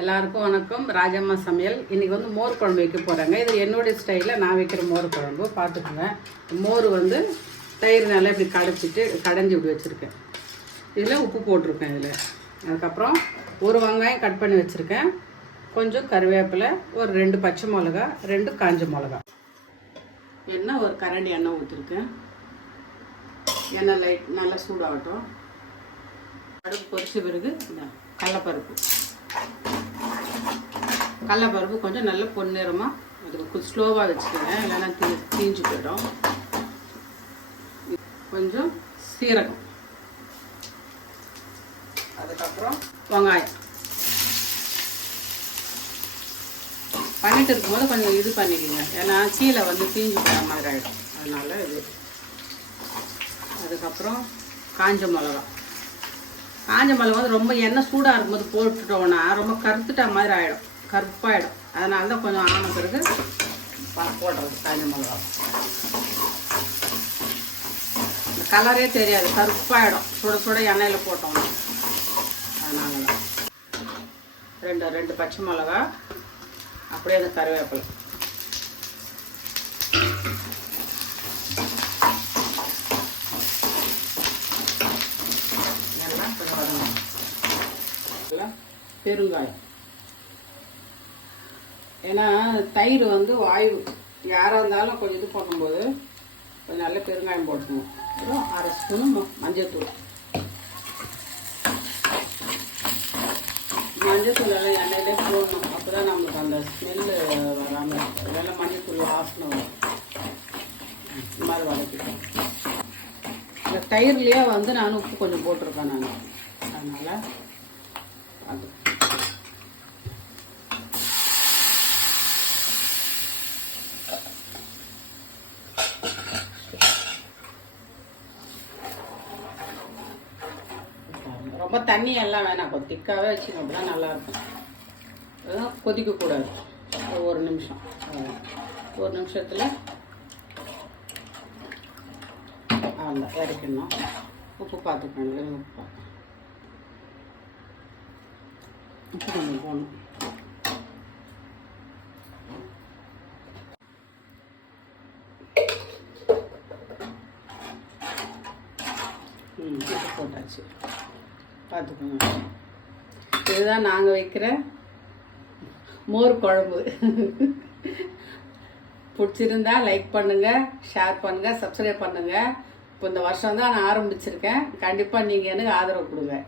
எல்லாருக்கும் வணக்கம். ராஜம்மா சமையல். இன்றைக்கி வந்து மோர் குழம்பு வைக்க போகிறாங்க. இது என்னுடைய ஸ்டைலில் நான் வைக்கிற மோர் குழம்பு பார்த்துக்கோங்க. மோர் வந்து தயிர் நல்லா இப்படி கடைஞ்சி இப்படி வச்சுருக்கேன். இதில் உப்பு போட்டிருக்கேன். இதில் அதுக்கப்புறம் ஒரு வெங்காயம் கட் பண்ணி வச்சுருக்கேன். கொஞ்சம் கருவேப்பிலை, ஒரு 2 பச்சை மிளகா, 2 காஞ்ச மிளகா. எண்ணெய் ஒரு கரண்டி எண்ணெய் ஊற்றிருக்கேன். எண்ணெய் நல்லா சூடாகட்டும். அடுப்பு பொரிச்ச பிறகு கடலைப்பருப்பு கொஞ்சம் நல்ல பொன்னிறமாக அதுக்கு ஸ்லோவாக வச்சுக்கோங்க, இல்லைன்னா தீஞ்சு போயிடும். கொஞ்சம் சீரகம், அதுக்கப்புறம் வெங்காயம் பண்ணிட்டு இருக்கும்போது கொஞ்சம் இது பண்ணிக்கோங்க, ஏன்னா கீழே வந்து தீஞ்சு போகிற மாதிரி ஆகிடும். அதனால் இது. அதுக்கப்புறம் காஞ்ச மிளகா வந்து ரொம்ப எண்ணெய் சூடாக இருக்கும்போது போட்டுட்டோம்னா ரொம்ப கருத்துட்டா மாதிரி ஆகிடும், கருப்பாயிடும். அதனால தான் கொஞ்சம் ஆன பிறகு போடுறது காஞ்ச மிளகா. கலரே தெரியாது, கருப்பாயிடும் சுட சுட எண்ணெயில் போட்டோம்னா. அதனால தான் 2 பச்சை மிளகா, அப்படியே அந்த கருவேப்பிலை. பெருங்காயம், ஏன்னா தயிர் வந்து வாயு, யாராக இருந்தாலும் கொஞ்சம் இது பண்ணும்போது கொஞ்சம் நல்ல பெருங்காயம் போட்டுக்கணும். அப்புறம் 1/2 ஸ்பூனு மஞ்சள்தூள். மஞ்சள்தூள் எல்லாம் எண்ணெயிலே போடணும், அப்போ தான் நம்மளுக்கு அந்த ஸ்மெல்லு வராமல், இதெல்லாம் மஞ்சள்தூள் வாசனை வரும். இந்த மாதிரி வதக்கிட்டோம். இந்த தயிர்லேயே வந்து நான் உப்பு கொஞ்சம் போட்டிருக்கேன் நான். அதனால் அது ரொம்ப தண்ணி எல்லாம் வேணாம், கொஞ்சம் திக்காகவே வச்சுக்கணும், அப்படிதான் நல்லாயிருக்கும். அதெல்லாம் கொதிக்கக்கூடாது. ஒரு நிமிஷம், ஒரு நிமிஷத்தில் அவ்வளோ இறக்கணும். உப்பு பார்த்துக்கணும், உப்பு கொஞ்சம் போடணும். உப்பு போட்டாச்சு, பார்த்துக்கோங்க. இதுதான் நாங்கள் வைக்கிற மோர் குழம்பு. பிடிச்சிருந்தா லைக் பண்ணுங்கள், ஷேர் பண்ணுங்கள், சப்ஸ்கிரைப் பண்ணுங்கள். இப்போ இந்த வருஷம் தான் நான் ஆரம்பிச்சிருக்கேன். கண்டிப்பாக நீங்கள் எனக்கு ஆதரவு கொடுங்க.